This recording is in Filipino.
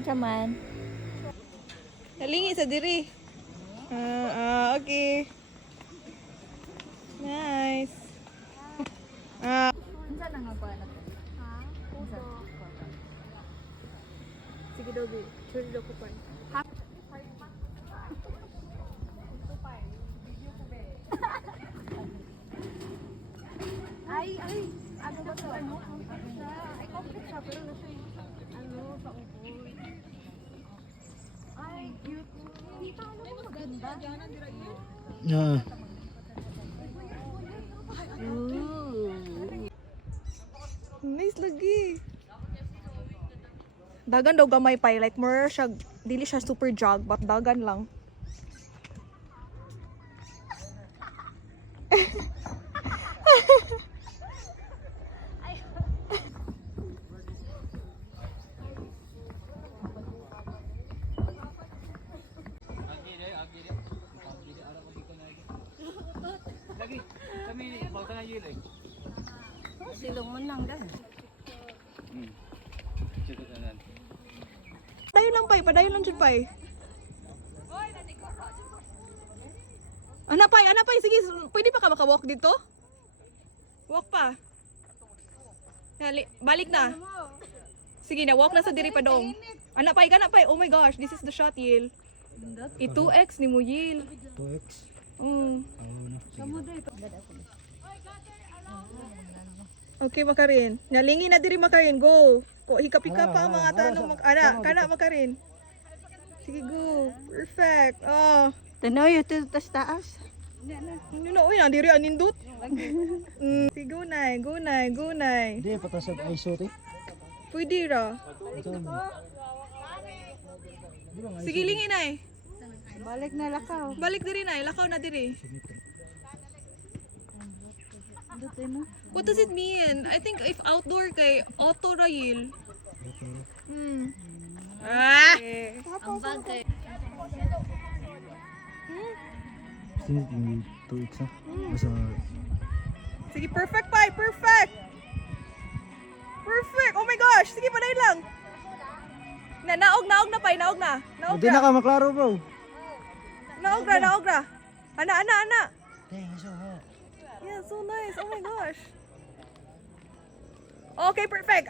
Chaman. Nalingi sa diri. Okay. Nice. Unsa na nga kuan nato? Ha? Puto. Sige daw, bi. Sure daw ko pa. Ay, ano ba to? Ano? Ay, complete siya, pero nasa ano, sa uboy. Ay, cute. Dito, ano ba maganda? Nice lagi. Dagan daw gamay pa, like more siya, dili siya super jog, but dagan lang. Lagi, kami bautan na yun eh. Silong mo lang dan. Padayon lang pay, padayon lang jud pay. Ana pay, sige, pwede pa ka maka-walk dito? Walk pa. Balik na. Sige na, walk na sa diri pa dong. Ana pay, oh my gosh, this is the shot, Yil. I-2x ni mo, Yil. 2x. Okay, Makarin. Nalingi na diri, Makarin. Go. Hikap-hikap pa ang mga tanong. Kana, Makarin. Sige, go. Perfect. Oh. Tanaw yung taas. Uy, nandiri anindot. Sige, go na. Hindi, patasag ISO te. Pwede ra. Ito mo. Sige, lingi na eh. Balik na lakaw. Balik diri na, lakaw na diri. What does it mean? I think if outdoor kay auto rail. Ang bagay. Sino yung 2x ha? Basta Sige, perfect pa, perfect. Oh my gosh, sige pa lang. Naog na pa, naog na. hindi na ka maklaro bro. Naog na. Ana. Dang, so hot. Yeah, so nice. Oh my gosh. Okay, perfect.